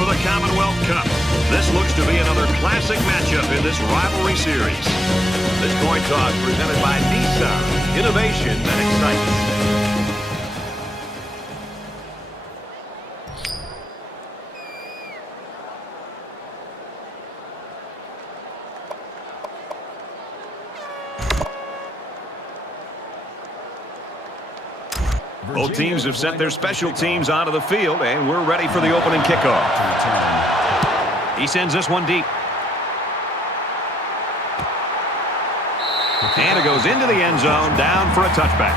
for the Commonwealth Cup. This looks to be another classic matchup in this rivalry series. This coin toss presented by Nissan. Innovation that excites. Both teams have sent their special teams onto the field, and we're ready for the opening kickoff. He sends this one deep. And it goes into the end zone, down for a touchback.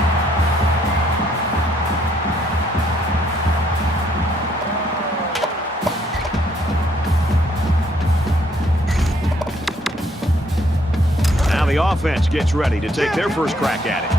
Now the offense gets ready to take their first crack at it.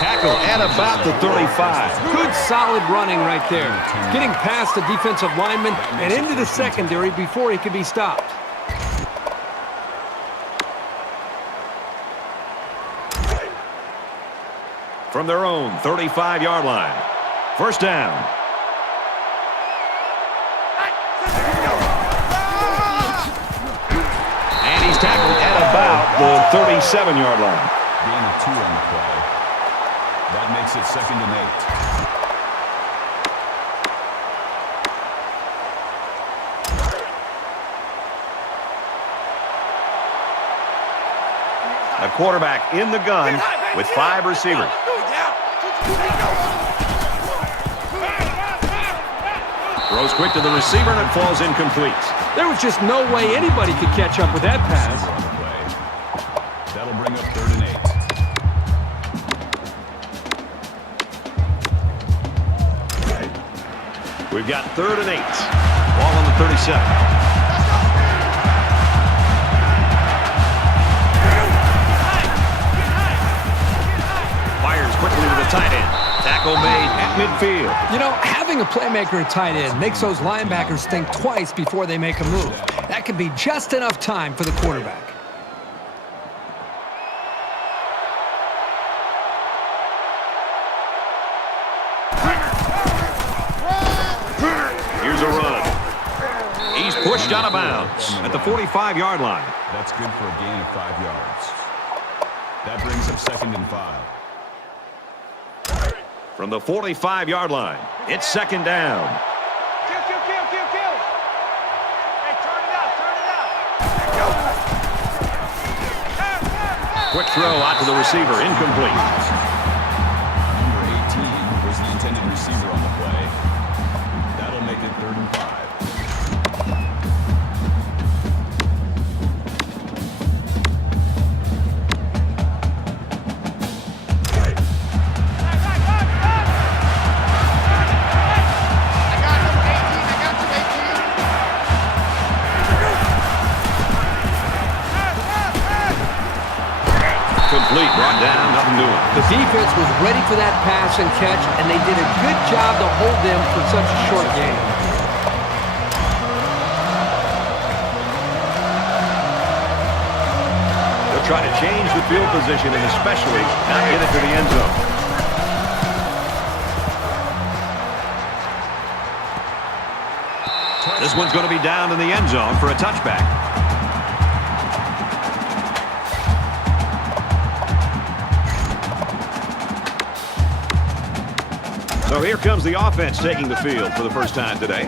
Tackle at about the 35. Good solid running right there. Getting past the defensive lineman and into the secondary before he could be stopped. From their own 35-yard line. First down. And he's tackled at about the 37-yard line. Gain of 2 on the play. That makes it 2nd and 8. A quarterback in the gun with 5 receivers. Throws quick to the receiver, and it falls incomplete. There was just no way anybody could catch up with that pass. That'll bring up 3rd and 8. We've got 3rd and 8. Ball on the 37. Fires quickly to the tight end. Tackle made at midfield. You know, having a playmaker at tight end makes those linebackers think twice before they make a move. That could be just enough time for the quarterback. Here's a run. He's pushed out of bounds at the 45-yard line. That's good for a gain of 5 yards. That brings up 2nd and 5. From the 45-yard line, it's 2nd down. Kill. Hey, turn it out. Quick throw out to the receiver, incomplete. Number 18 was the intended receiver on the play. That'll make it 3rd and 5. Complete, brought down, nothing doing. The defense was ready for that pass and catch, and they did a good job to hold them for such a short game. They'll try to change the field position and especially not get it to the end zone. This one's going to be down in the end zone for a touchback. So here comes the offense taking the field for the first time today.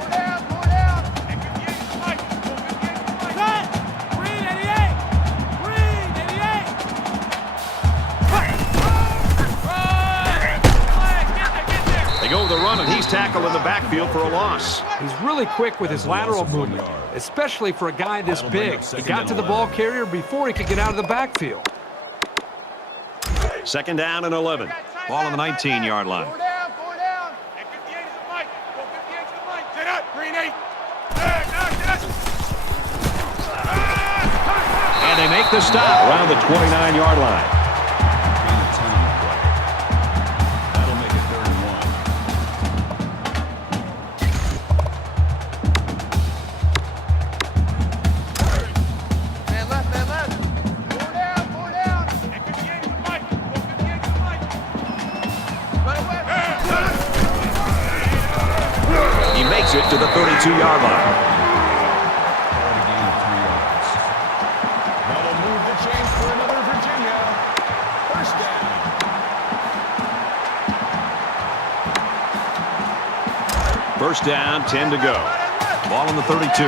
They go with the run, and he's tackled in the backfield for a loss. He's really quick with his lateral movement, especially for a guy this big. He got to the ball carrier before he could get out of the backfield. 2nd down and 11. Ball on the 19-yard line. And they make the stop around the 29-yard line. Gain of 10 on the play. That'll make it 3rd and 1. Man left. it to the 32-yard line. Call it a gain of 3 yards. That'll move the chains for another Virginia. First down. First down, 10 to go. Ball on the 32.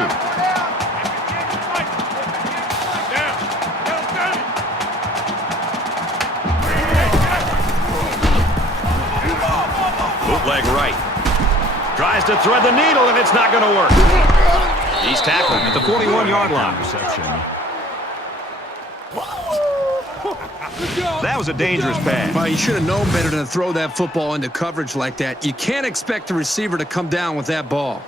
Bootleg right. Tries to thread the needle, and it's not going to work. He's tackled at the 41-yard line. Reception. That was a dangerous pass. Well, you should have known better than to throw that football into coverage like that. You can't expect the receiver to come down with that ball.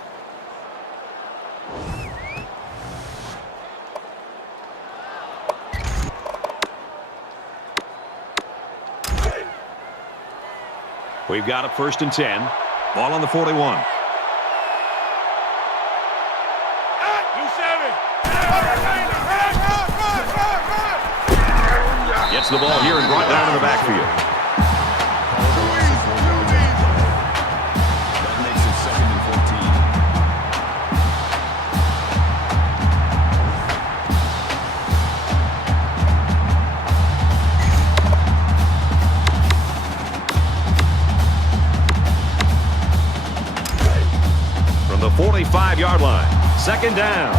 We've got a 1st and 10. Ball on the 41. Gets the ball here and brought down in the backfield. That makes it 2nd and 14. From the 45-yard line. 2nd down.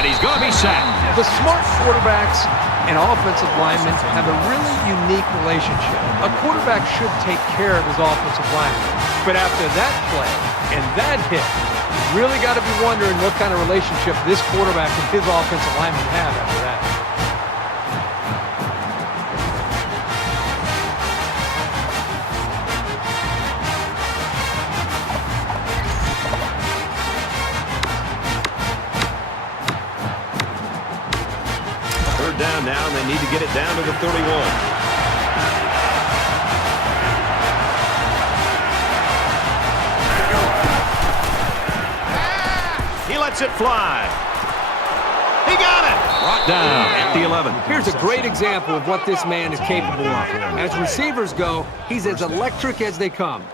And he's going to be sacked. The smart quarterbacks and offensive linemen have a really unique relationship. A quarterback should take care of his offensive lineman. But after that play and that hit, you really got to be wondering what kind of relationship this quarterback and his offensive lineman have after that. Down now, and they need to get it down to the 31. He lets it fly. He got it. Brought down at the 11. Here's a great example of what this man is capable of. As receivers go, he's as electric as they come.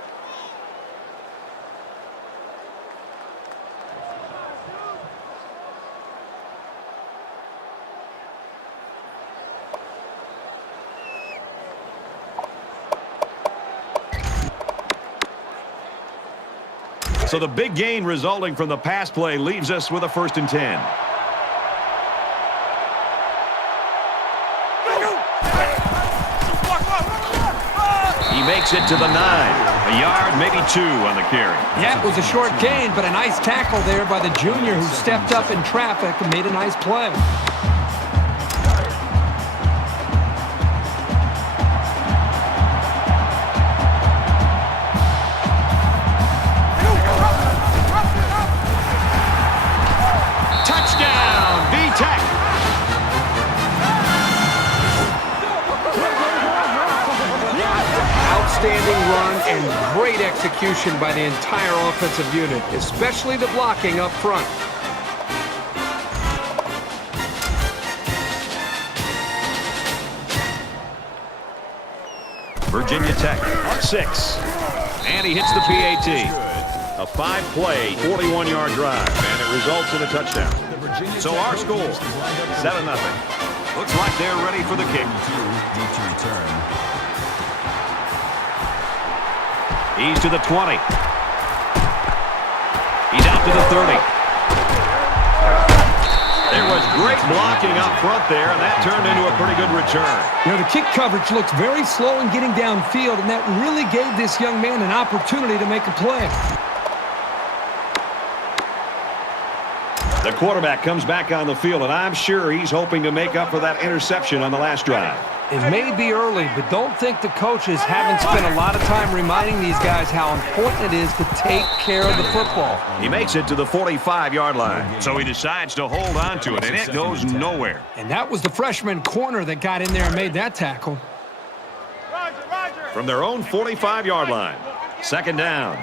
So the big gain resulting from the pass play leaves us with a 1st and 10. He makes it to the 9. A yard, maybe 2 on the carry. Yeah, it was a short gain, but a nice tackle there by the junior who stepped up in traffic and made a nice play. Outstanding run and great execution by the entire offensive unit, especially the blocking up front. Virginia Tech on 6. And he hits the PAT. A 5-play, 41-yard drive, and it results in a touchdown. So our score, 7-0. Looks like they're ready for the kick. Deep to return. He's to the 20. He's out to the 30. There was great blocking up front there, and that turned into a pretty good return. You know, the kick coverage looks very slow in getting downfield, and that really gave this young man an opportunity to make a play. The quarterback comes back on the field, and I'm sure he's hoping to make up for that interception on the last drive. It may be early, but don't think the coaches haven't spent a lot of time reminding these guys how important it is to take care of the football. He makes it to the 45-yard line, so he decides to hold on to it, and it goes nowhere. And that was the freshman corner that got in there and made that tackle. From their own 45-yard line, 2nd down.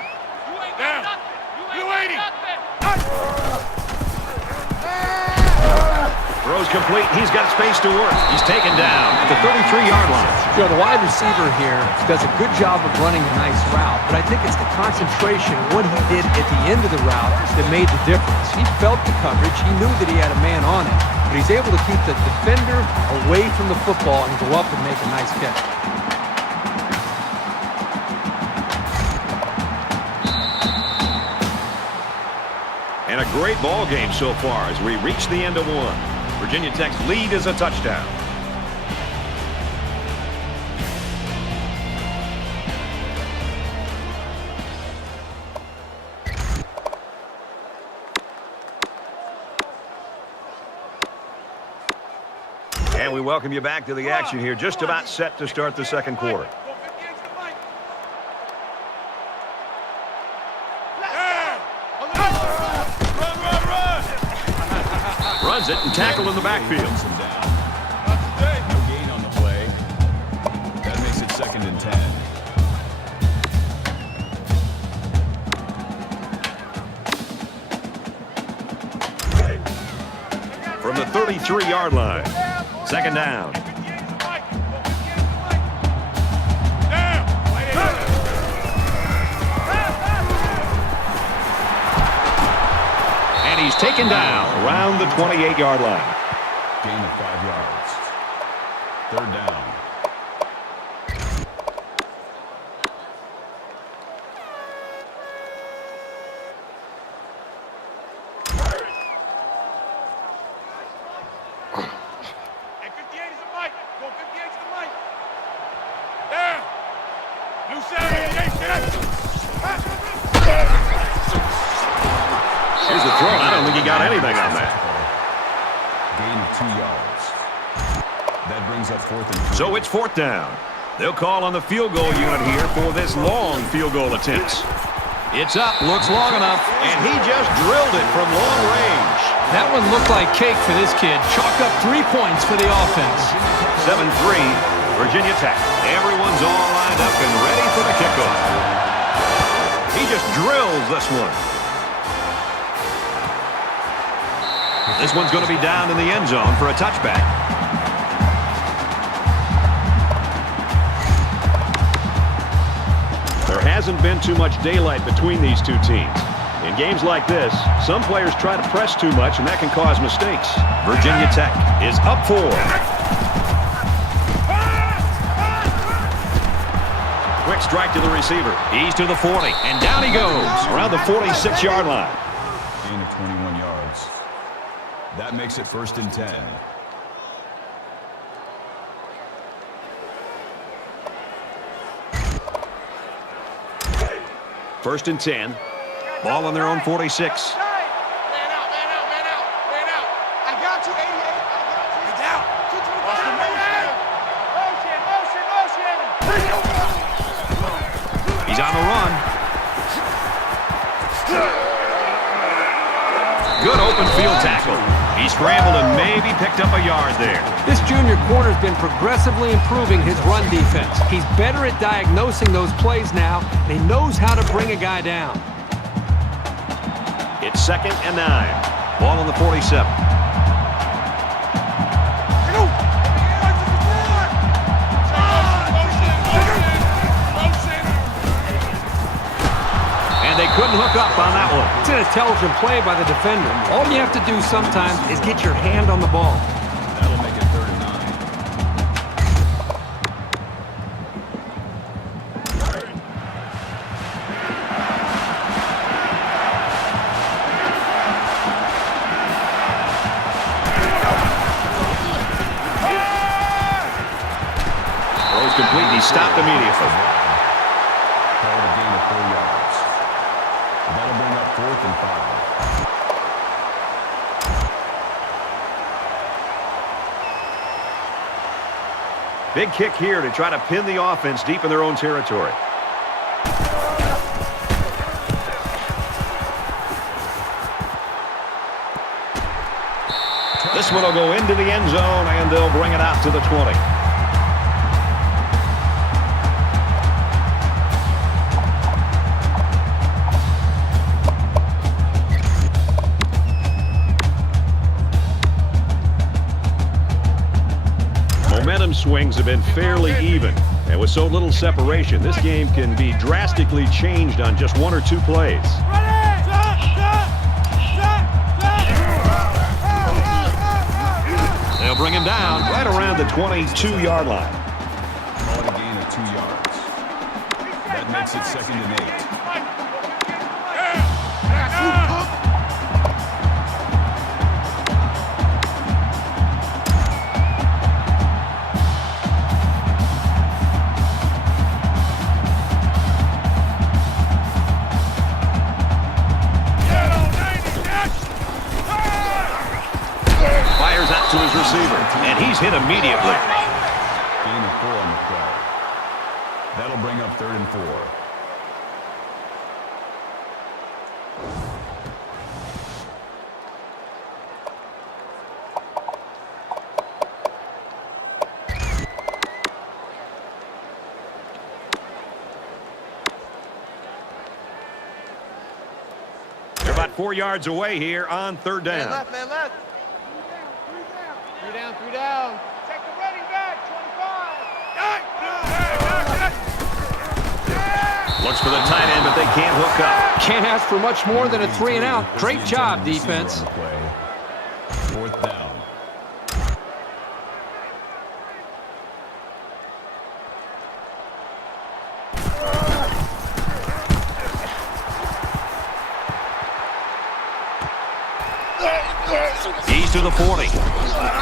Throws complete. He's got space to work. He's taken down at the 33-yard line. You know, the wide receiver here does a good job of running a nice route, but I think it's the concentration, what he did at the end of the route, that made the difference. He felt the coverage. He knew that he had a man on him, but he's able to keep the defender away from the football and go up and make a nice catch. And a great ball game so far as we reach the end of one. Virginia Tech's lead is a touchdown. And we welcome you back to the action here. Just about set to start the second quarter. Runs it and tackle in the backfield. No gain on the play. That makes it 2nd and 10. From the 33-yard line. 2nd down. And he's taken down around the 28-yard line. Gain of 5 yards. 3rd down. Here's the throw. I don't think he got anything on that. Gain of 2 yards. That brings up 4th and 3. So it's 4th down. They'll call on the field goal unit here for this long field goal attempt. It's up, looks long enough, and he just drilled it from long range. That one looked like cake for this kid. Chalk up 3 points for the offense. 7-3, Virginia Tech. Everyone's all lined up and ready for the kickoff. He just drills this one. This one's going to be down in the end zone for a touchback. There hasn't been too much daylight between these two teams. In games like this, some players try to press too much, and that can cause mistakes. Virginia Tech is up 4. Quick strike to the receiver. He's to the 40, and down he goes around the 46-yard line. Gain of 21 yards. That makes it 1st and 10. First and 10. Ball on their own 46. Man out, man out, man out, man out. I got you, 88. I got you. You're down. Motion. He's on the run. Good open field tackle. He scrambled and maybe picked up a yard there. This junior corner's been progressively improving his run defense. He's better at diagnosing those plays now, and he knows how to bring a guy down. It's 2nd and 9. Ball on the 47. And they couldn't hook up on that one. It's an intelligent play by the defender. All you have to do sometimes is get your hand on the ball. That'll make it 3rd and 9. Throws complete. He stopped immediately. Called a gain of 4 yards. That'll bring up 4th and 5. Big kick here to try to pin the offense deep in their own territory. This one will go into the end zone, and they'll bring it out to the 20. swings have been fairly even. And with so little separation, this game can be drastically changed on just one or two plays. They'll bring him down right around the 22-yard line. Call it a gain of 2 yards. That makes it 2nd and 8. Fires out to his receiver, and he's hit immediately. Gain of 4 on the play. That'll bring up 3rd and 4. They're about 4 yards away here on 3rd down. Man left. Three down. Take the running back, 25. Looks for the tight end, but they can't hook up. Can't ask for much more than a 3 and out. Great job, defense. 4th down. He's to the 40.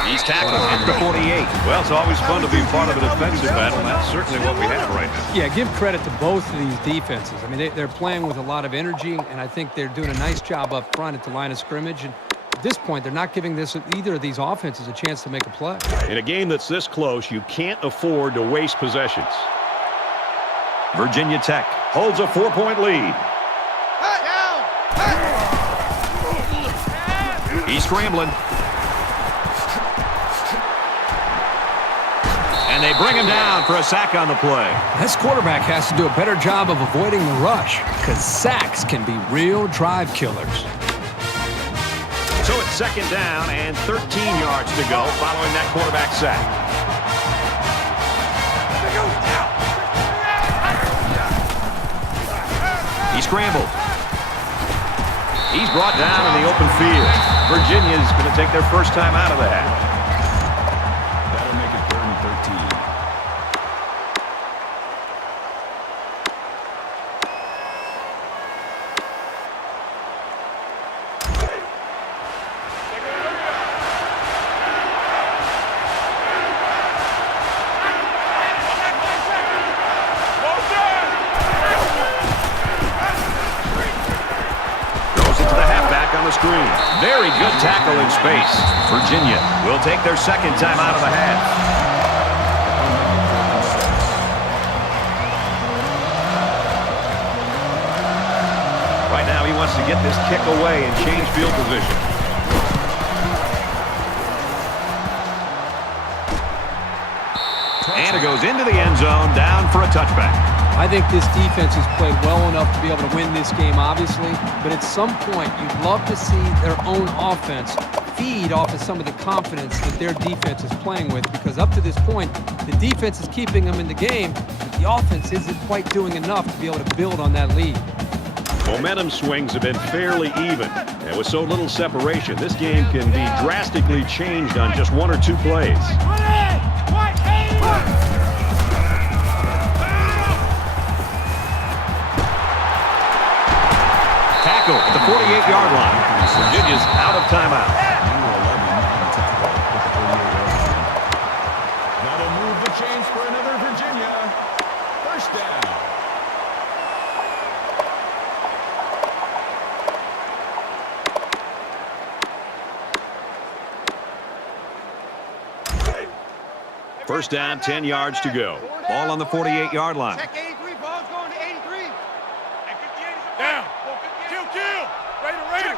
He's tackled at the 48. Well, it's always fun to be part of a defensive battle, and that's certainly what we have right now. Yeah, give credit to both of these defenses. I mean, they're playing with a lot of energy, and I think they're doing a nice job up front at the line of scrimmage. And at this point, they're not giving either of these offenses a chance to make a play. In a game that's this close, you can't afford to waste possessions. Virginia Tech holds a 4-point lead. He's scrambling. And they bring him down for a sack on the play. This quarterback has to do a better job of avoiding the rush, because sacks can be real drive killers. So it's 2nd down and 13 yards to go following that quarterback sack. He scrambled. He's brought down in the open field. Virginia's going to take their first time out of the half. That'll make it 3rd and 13. Screen. Very good tackle in space. Virginia will take their 2nd time out of the half. Right now he wants to get this kick away and change field position. And it goes into the end zone, down for a touchback. I think this defense has played well enough to be able to win this game, obviously, but at some point you'd love to see their own offense feed off of some of the confidence that their defense is playing with, because up to this point, the defense is keeping them in the game, but the offense isn't quite doing enough to be able to build on that lead. Momentum swings have been fairly even, and with so little separation, this game can be drastically changed on just one or two plays. Tackle at the 48-yard line. Virginia's out of timeout. That'll move the chains for another Virginia. First down. First down, 10 yards to go. Ball on the 48-yard line. Check 83, ball's going to 83. Down. Kill. Raider.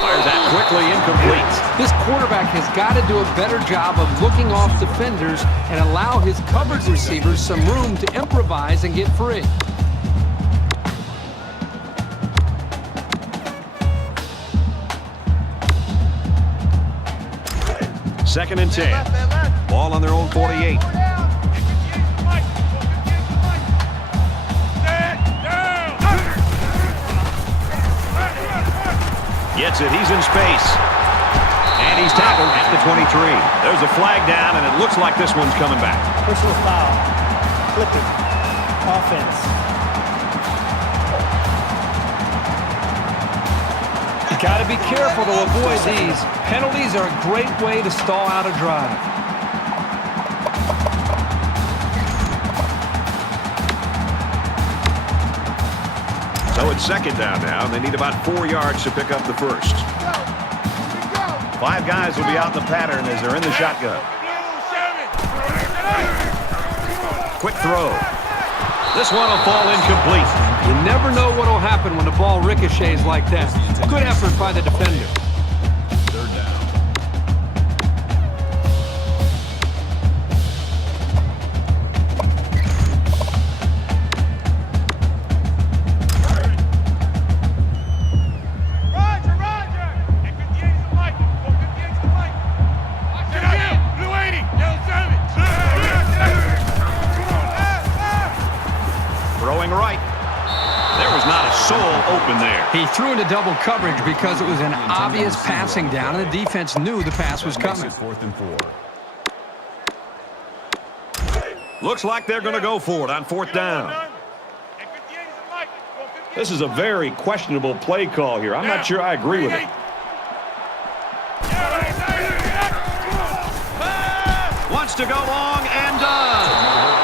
Fires that quickly, incomplete. This quarterback has got to do a better job of looking off defenders and allow his covered receivers some room to improvise and get free. 2nd and 10. Ball on their own 48. Gets it. He's in space. And he's tackled at the 23. There's a flag down, and it looks like this one's coming back. Personal foul. Flipping. Offense. You got to be careful to avoid these. Penalties are a great way to stall out a drive. So it's 2nd down now, and they need about 4 yards to pick up the first. 5 guys will be out in the pattern as they're in the shotgun. Quick throw. This one will fall incomplete. You never know what will happen when the ball ricochets like that. Good effort by the defender. 3rd down. Throwing right. There was not a soul open there. He threw into double coverage because it was an obvious passing down, and the defense knew the pass was coming. 4th and 4. Looks like they're going to go for it on 4th down. This is a very questionable play call here. I'm not sure I agree with it. Wants to go long and does.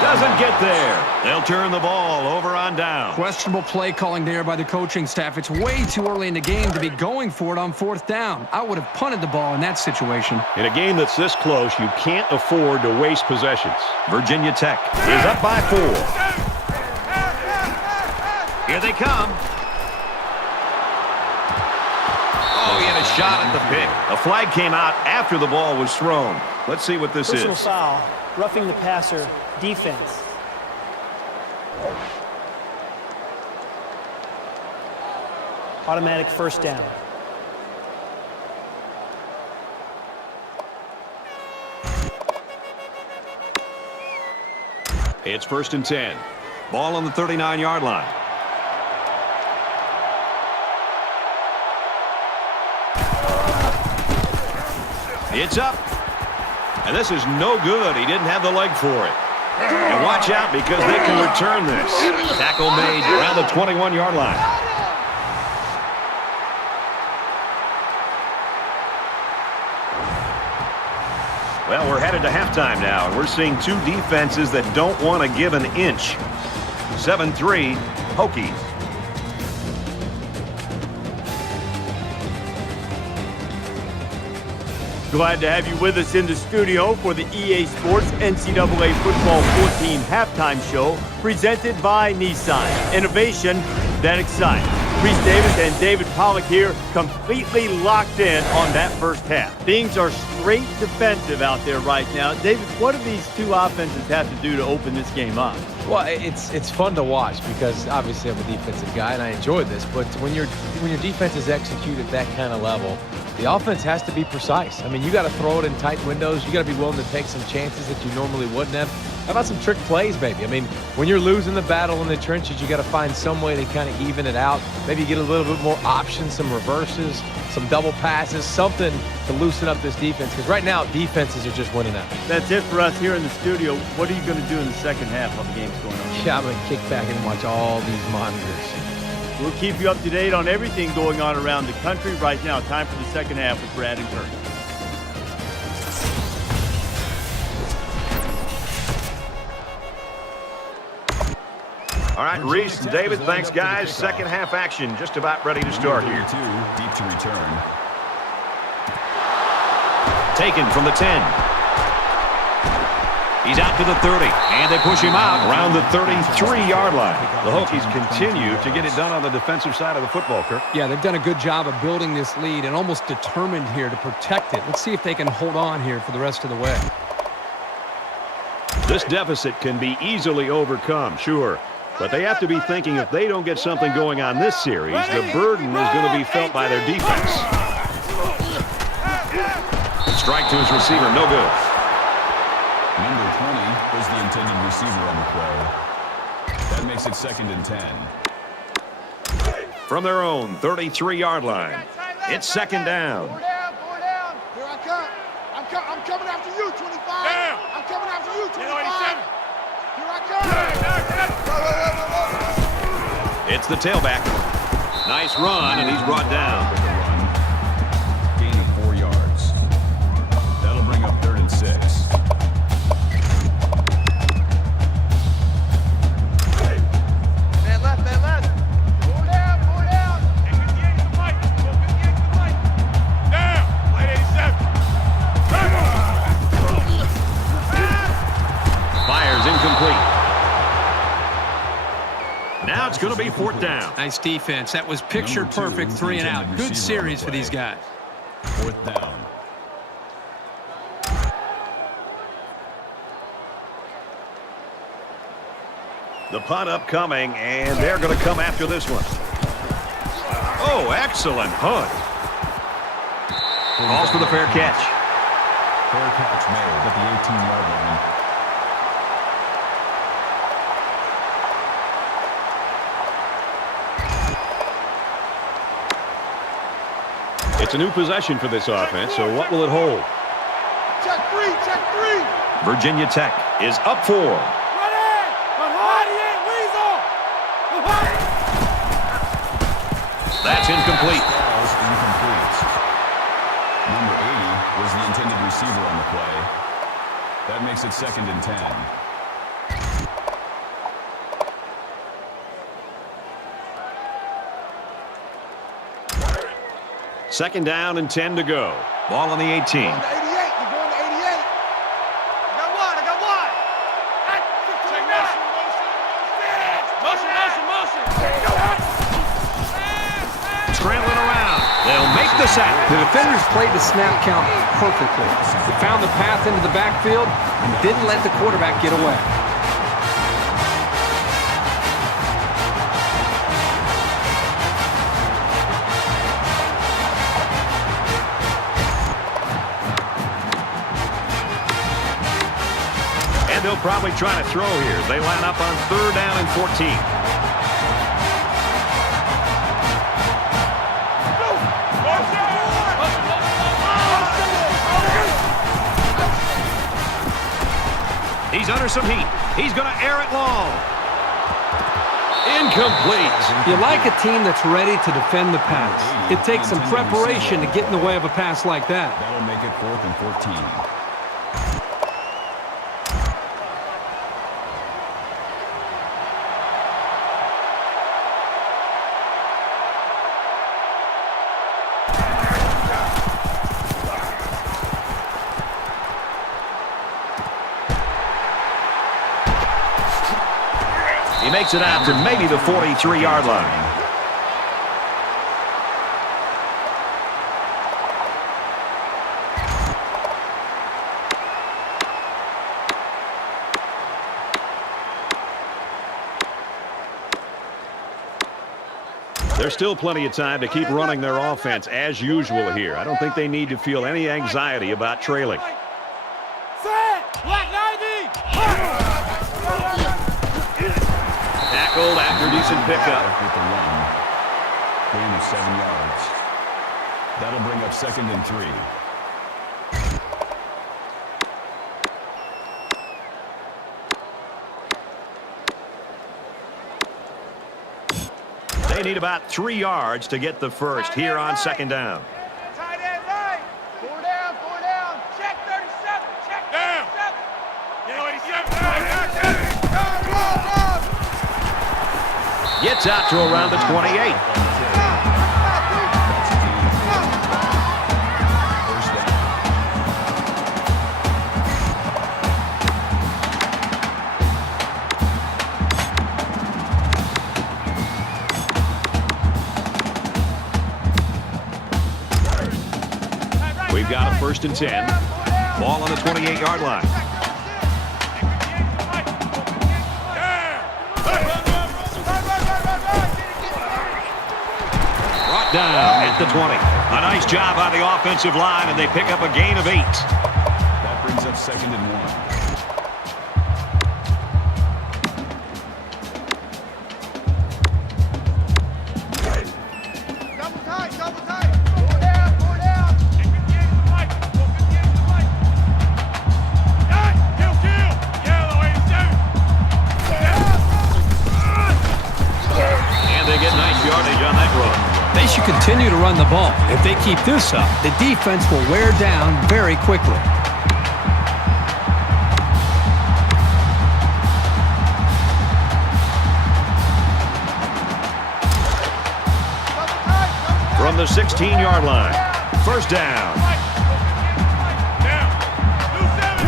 Doesn't get there. They'll turn the ball over on down. Questionable play calling there by the coaching staff. It's way too early in the game to be going for it on 4th down. I would have punted the ball in that situation. In a game that's this close, you can't afford to waste possessions. Virginia Tech is up by 4. Here they come. Oh, he had a shot at the pick. A flag came out after the ball was thrown. Let's see what this Personal is. foul. Roughing the passer. Defense. Automatic 1st down. It's 1st and 10. Ball on the 39-yard line. It's up. And this is no good. He didn't have the leg for it. And watch out because they can return this. Tackle made around the 21-yard line. Well, we're headed to halftime now, and we're seeing 2 defenses that don't want to give an inch. 7-3, Hokies. Glad to have you with us in the studio for the EA Sports NCAA Football 14 halftime show presented by Nissan. Innovation that excites. Reese Davis and David Pollock here, completely locked in on that first half. Things are straight defensive out there right now. David, what do these 2 offenses have to do to open this game up? Well, it's fun to watch because obviously I'm a defensive guy and I enjoy this. But when your defense is executed at that kind of level, the offense has to be precise. I mean, you got to throw it in tight windows. You got to be willing to take some chances that you normally wouldn't have. How about some trick plays, maybe? I mean, when you're losing the battle in the trenches, you got to find some way to kind of even it out. Maybe get a little bit more options, some reverses, some double passes, something to loosen up this defense. Because right now, defenses are just winning out. That's it for us here in the studio. What are you going to do in the second half while the game's going on? Yeah, I'm going to kick back and watch all these monitors. We'll keep you up to date on everything going on around the country right now. Time for the second half with Brad and Kurt. All right, Reese and David, thanks, guys. Second half action just about ready to start here. 2, deep to return. Taken from the 10. He's out to the 30, and they push him out around the 33-yard line. The Hokies continue to get it done on the defensive side of the football, Kirk. Yeah, they've done a good job of building this lead and almost determined here to protect it. Let's see if they can hold on here for the rest of the way. This deficit can be easily overcome, sure. But they have to be thinking if they don't get something going on this series, the burden is going to be felt by their defense. Strike to his receiver, no good. Number 20 was the intended receiver on the play. That makes it 2nd and 10. From their own 33-yard line, it's 2nd down. 4 down, 4 down. Here I come. I'm coming after you, 25. Down. I'm coming after you, 25. 87. Here I come. It's the tailback. Nice run, and he's brought down. With a run. Gain of 4 yards. That'll bring up 3rd and 6. Man left, man left. 4 down, 4 down. Hey, 58 to the mic. Go 58 to the mic. Down. Light 87. Fires incomplete. Now it's going to be 4th down. Nice defense. That was picture Number 2 perfect was 3 and the out. intended Good receiver on the series for play. these guys. 4th down. The punt upcoming, and they're going to come after this one. Oh, excellent punt. Calls for the fair catch. Fair catch made at the 18-yard line. It's a new possession for this offense, so what will it hold? Check 3, check 3. Virginia Tech is up 4. That's incomplete. Ball's incomplete. Number 80 was the intended receiver on the play. That makes it 2nd and 10. Second down and 10 to go. Ball on the 18. Going to 88. You're going to 88. I got one. Check motion, motion. Scrambling around. They'll make the sack. The defenders played the snap count perfectly. They found the path into the backfield and didn't let the quarterback get away. And they'll probably try to throw here. They line up on 3rd down and 14. He's under some heat. He's going to air it long. Incomplete. You like a team that's ready to defend the pass. It takes some preparation to get in the way of a pass like that. That'll make it 4th and 14. He makes it out to maybe the 43-yard line. There's still plenty of time to keep running their offense as usual here. I don't think they need to feel any anxiety about trailing. Tackled after decent pickup. With the run. Gain of 7 yards. That'll bring up 2nd and 3. They need about 3 yards to get the first here on 2nd down. Tight end right. 4 down, 4 down. Check 37. Check 37. Gets out to around the 28. First down. We've got a 1st and 10. Ball on the 28-yard line. Brought down at the 20. A nice job on the offensive line, and they pick up a gain of 8. That brings up 2nd and 1. Double tight, double tight. Go down, go down. Get 58 to the right. Go 58 to the right. Kill, kill. Yellow 87. And they get nice yardage on that run. They should continue to run the ball. If they keep this up, the defense will wear down very quickly. From the 16-yard line. First down. Down. Do 7.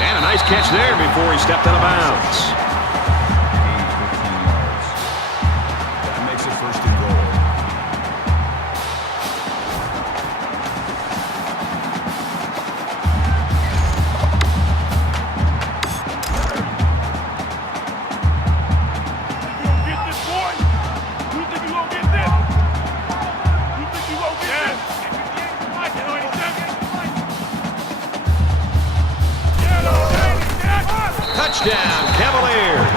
And a nice catch there before he stepped out of bounds. That makes it 1st and goal. You gonna get this, boy? You think you gonna get this? You think you gonna get this? Yellow 87. Yellow 87. Touchdown, Cavaliers.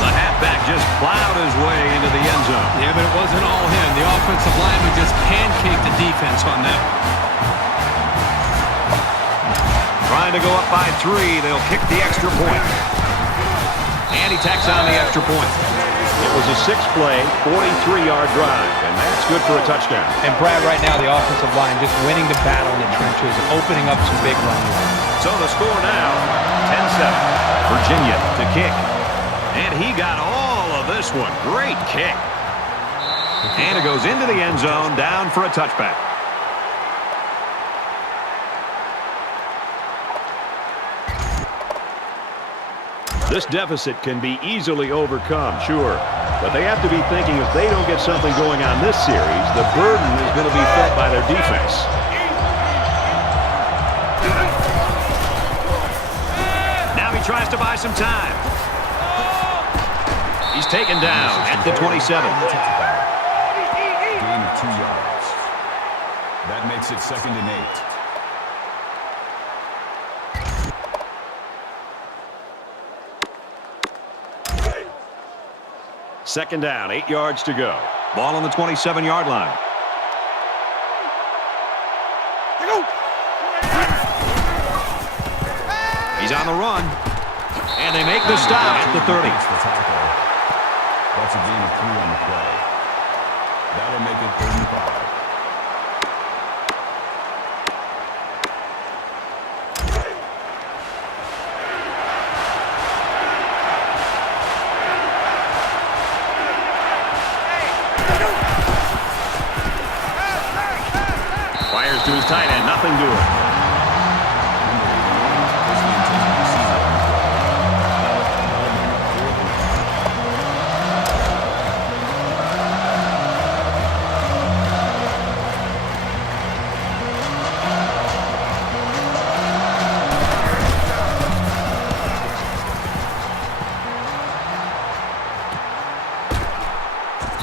The halfback just plowed his way into the end zone. Yeah, but it wasn't all him. The offensive lineman just pancaked the defense on that. Trying to go up by 3. They'll kick the extra point. And he tacks on the extra point. It was a 6-play, 43-yard drive, and that's good for a touchdown. And Brad, right now, the offensive line just winning the battle in the trenches, opening up some big runs. So the score now, 10-7. Virginia to kick. And he got all of this one. Great kick. And it goes into the end zone, down for a touchback. This deficit can be easily overcome, sure. But they have to be thinking if they don't get something going on this series, the burden is going to be felt by their defense. Now he tries to buy some time. He's taken down at the 27. Gain of 2 yards. That makes it 2nd and 8. Second down, 8 yards to go. Ball on the 27-yard line. He's on the run. And they make the stop at the 30. That's a gain of 3 on the play. That'll make it 3rd and 5. Fires to his tight end, nothing doing.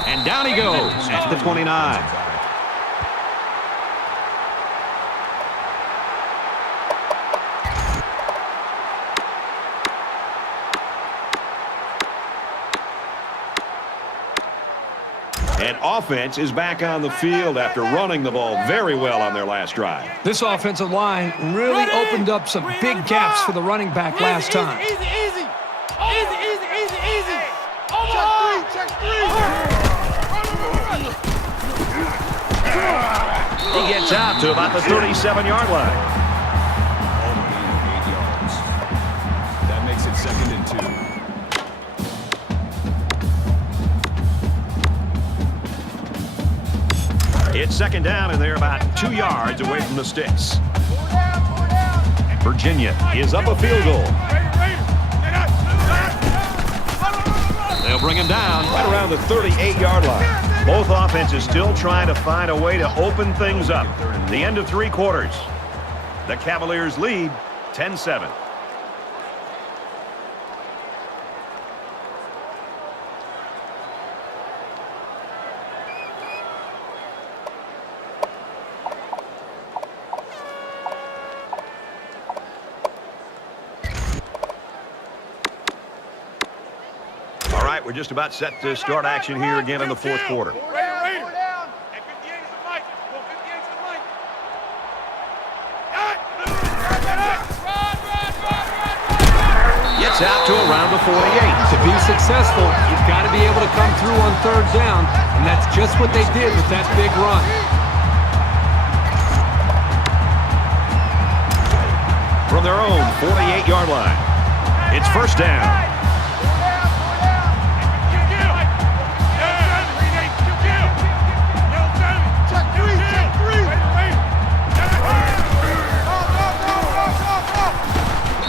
And down he goes at the 29. And offense is back on the field after running the ball very well on their last drive. This offensive line really opened up some big gaps for the running back last time. Easy, easy. Easy, easy, easy, easy. Check 3. He gets out to about the 37-yard line. All the gain of 8 yards. That makes it 2nd and 2. It's second down, and they're about 2 yards away from the sticks. Virginia is up a field goal. They'll bring him down right around the 38-yard line. Both offenses still trying to find a way to open things up. The end of 3 quarters. The Cavaliers lead 10-7. All right, we're just about set to start action here again in the fourth quarter. Gets out to around the 48. To be successful, you've got to be able to come through on third down, and that's just what they did with that big run. From their own 48-yard line, it's first down.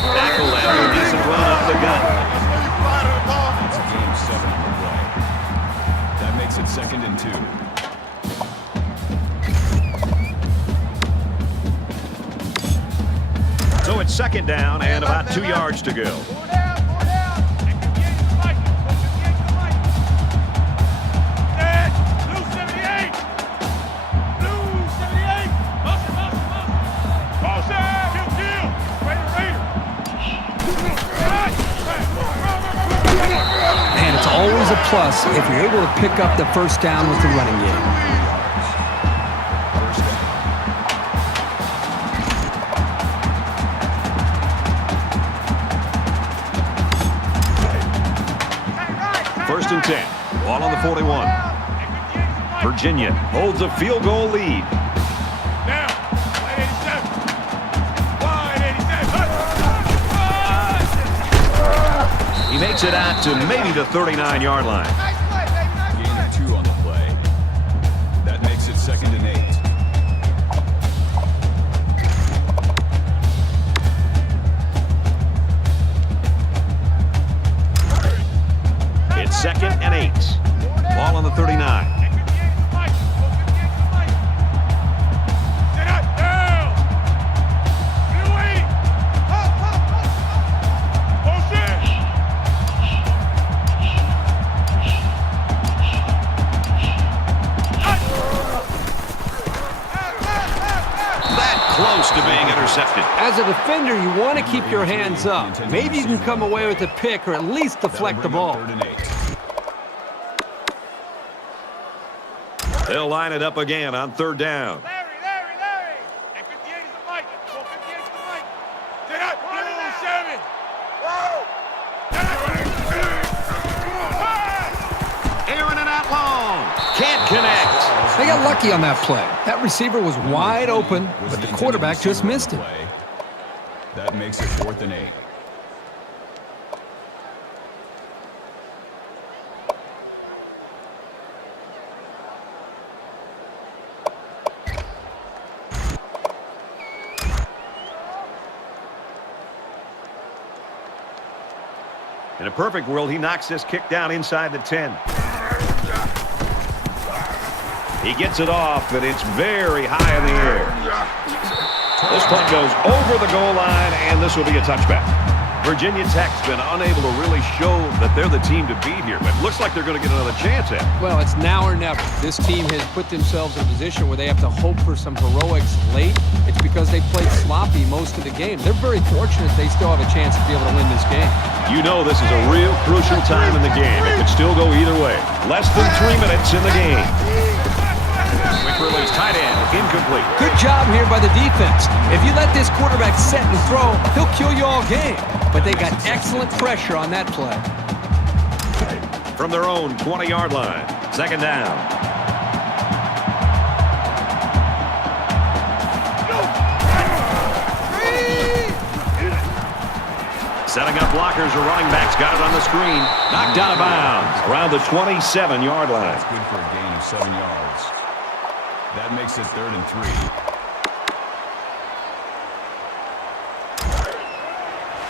Tackle after a decent run up the gut. It's a game 7 on the play. That makes it 2nd and 2. So it's second down and about 2 yards to go. And it's always a plus if you're able to pick up the first down with the running game. First and 10. Ball on the 41. Virginia holds a field goal lead. He makes it out to maybe the 39-yard line. Gain of 2 on the play. That makes it 2nd and 8. It's 2nd and 8. Ball on the 39. Close to being intercepted. As a defender, you want to keep your hands up. Maybe you can come away with a pick or at least deflect the ball. 3rd and 8. They'll line it up again on third down. Larry. And 58 is the mic. 58 is the mic. Get up. Blue 7. Aaron and out long. Can't connect. They got lucky on that play. That receiver was wide open, but the quarterback just missed it. That makes it 4th and 8. In a perfect world, he knocks this kick down inside the 10. He gets it off, and it's very high in the air. This punt goes over the goal line, and this will be a touchback. Virginia Tech's been unable to really show that they're the team to beat here, but it looks like they're going to get another chance at it. Well, it's now or never. This team has put themselves in a position where they have to hope for some heroics late. It's because they played sloppy most of the game. They're very fortunate they still have a chance to be able to win this game. You know this is a real crucial time in the game. It could still go either way. Less than 3 minutes in the game. Quick release, tight end, incomplete. Good job here by the defense. If you let this quarterback set and throw, he'll kill you all game. But they got excellent pressure on that play. From their own 20-yard line, second down. Setting up blockers, a running back's got it on the screen. Knocked out of bounds around the 27-yard line. That's good for a gain of 7 yards. That makes it 3rd and 3.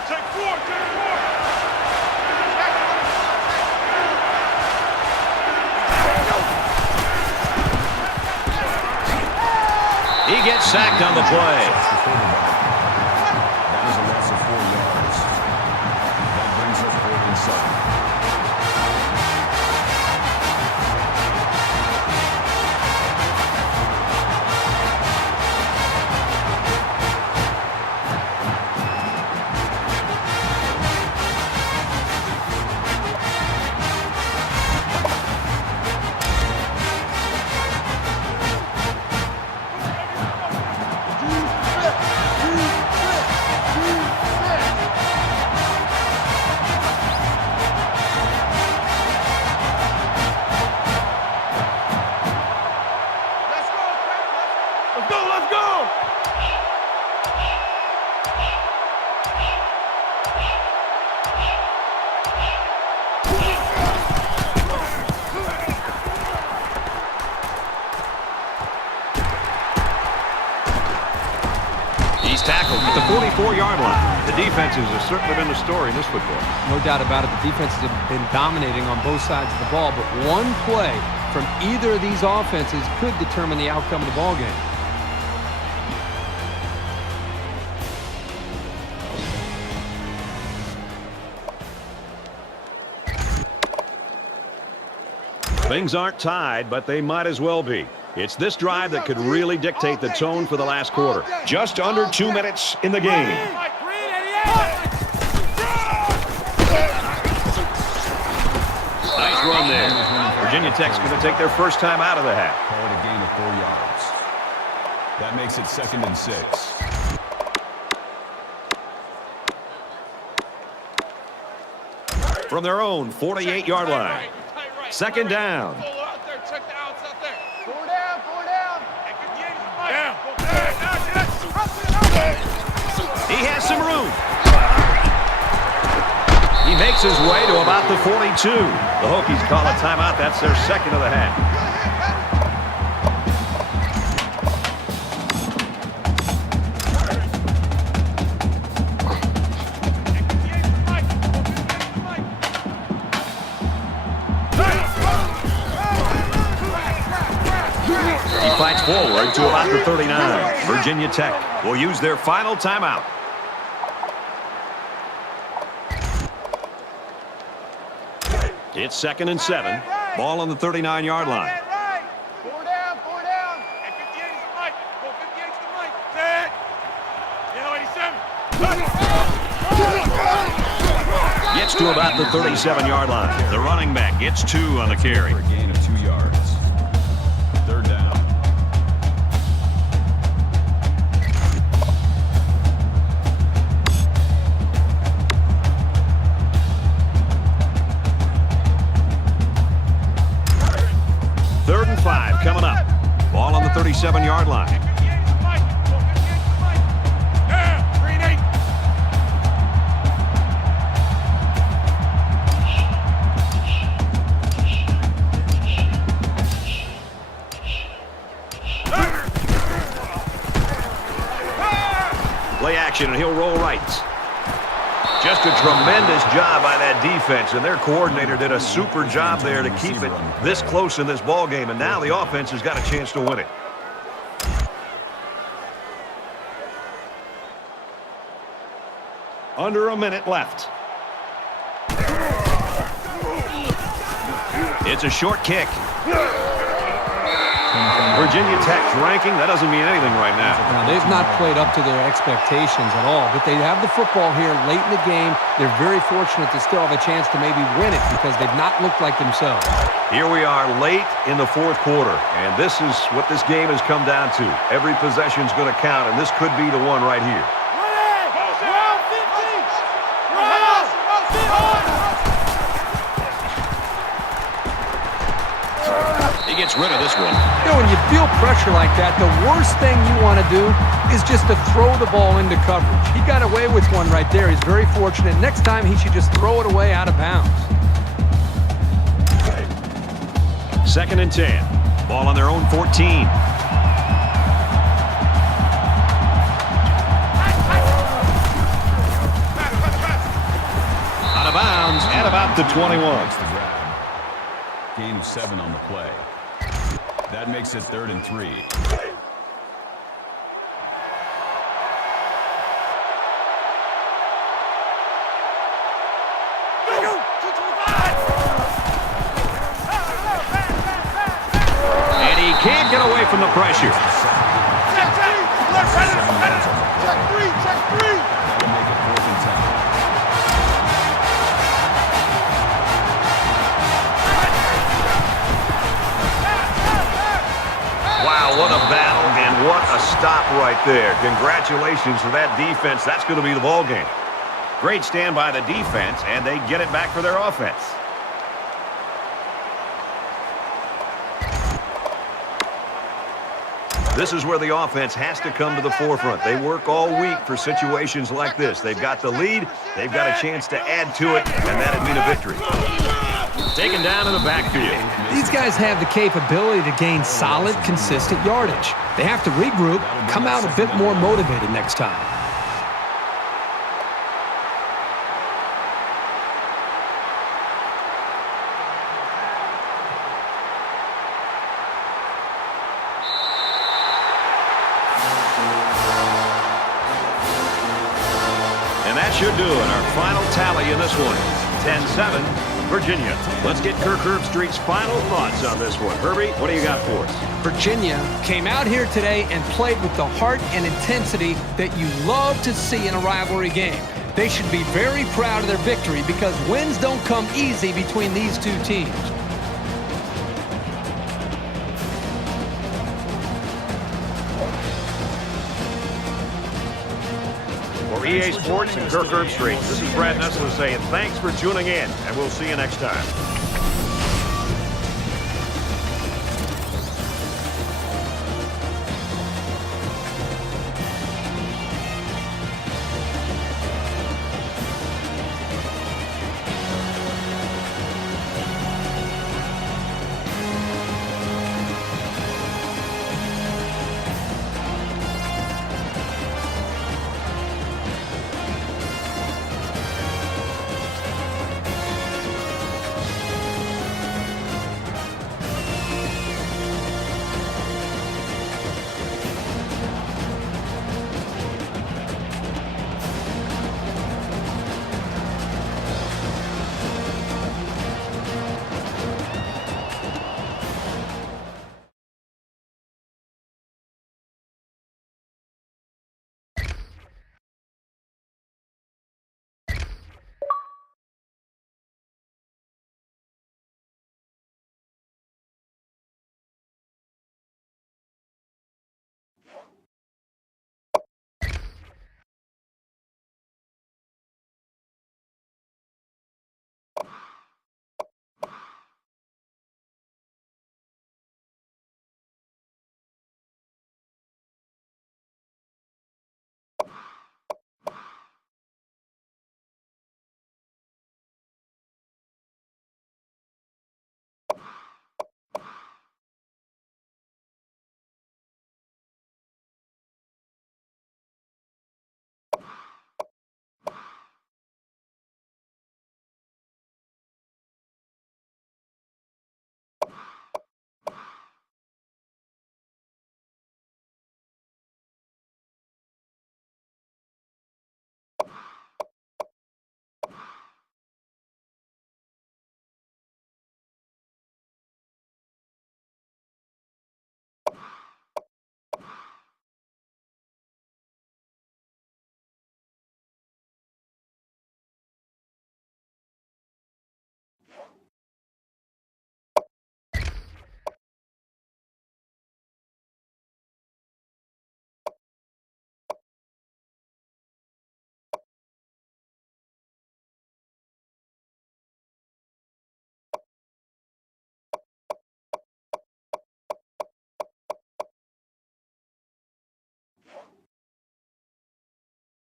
Take 4. He gets sacked on the play. Tackled at the 44-yard line. The defenses have certainly been the story in this football. No doubt about it. The defenses have been dominating on both sides of the ball, but one play from either of these offenses could determine the outcome of the ball game. Things aren't tied, but they might as well be. It's this drive that could really dictate the tone for the last quarter. Just under 2 minutes in the game. Nice run there. Virginia Tech's going to take their first time out of the half. Call it a gain of 4 yards. That makes it 2nd and 6. From their own 48-yard line. 2nd down. He has some room. He makes his way to about the 42. The Hokies call a timeout. That's their second of the half. He fights forward to about the 39. Virginia Tech will use their final timeout. It's 2nd and 7. Ball on the 39-yard line. Four down. And 58 is the mic. Go 58 is the mic. Set. Yellow 87. Gets to about the 37-yard line. The running back gets 2 on the carry. For a gain of 2 yards. 3rd down. Coming up. Ball on the 37-yard line. Play action, and he'll roll right. Just a tremendous job by that defense, and their coordinator did a super job there to keep it this close in this ball game, and now the offense has got a chance to win it. Under a minute left. It's a short kick. Virginia Tech's ranking, that doesn't mean anything right now. Now, they've not played up to their expectations at all, but they have the football here late in the game. They're very fortunate to still have a chance to maybe win it because they've not looked like themselves. Here we are late in the 4th quarter, and this is what this game has come down to. Every possession's going to count, and this could be the one right here. He gets rid of this one. You know, when you feel pressure like that, the worst thing you want to do is just to throw the ball into coverage. He got away with one right there. He's very fortunate. Next time, he should just throw it away out of bounds. 2nd and 10. Ball on their own 14. Out of bounds at about the 21. Gain of 7 on the play. That makes it 3rd and 3. And he can't get away from the pressure. Check three. That'll make it 4th and 10. Wow, what a battle and what a stop right there. Congratulations to that defense. That's going to be the ball game. Great stand by the defense, and they get it back for their offense. This is where the offense has to come to the forefront. They work all week for situations like this. They've got the lead, they've got a chance to add to it, and that'd mean a victory. Taken down in the backfield. These guys have the capability to gain solid, consistent yardage. They have to regroup, come out a bit more motivated next time. And that should do it. Our final tally in this one, 10-7, Virginia. Let's get Kirk Herbstreit's final thoughts on this one. Herbie, what do you got for us? Virginia came out here today and played with the heart and intensity that you love to see in a rivalry game. They should be very proud of their victory because wins don't come easy between these two teams. For EA Sports and Kirk Herbstreit, this is Brad Nessler saying thanks for tuning in, and we'll see you next time.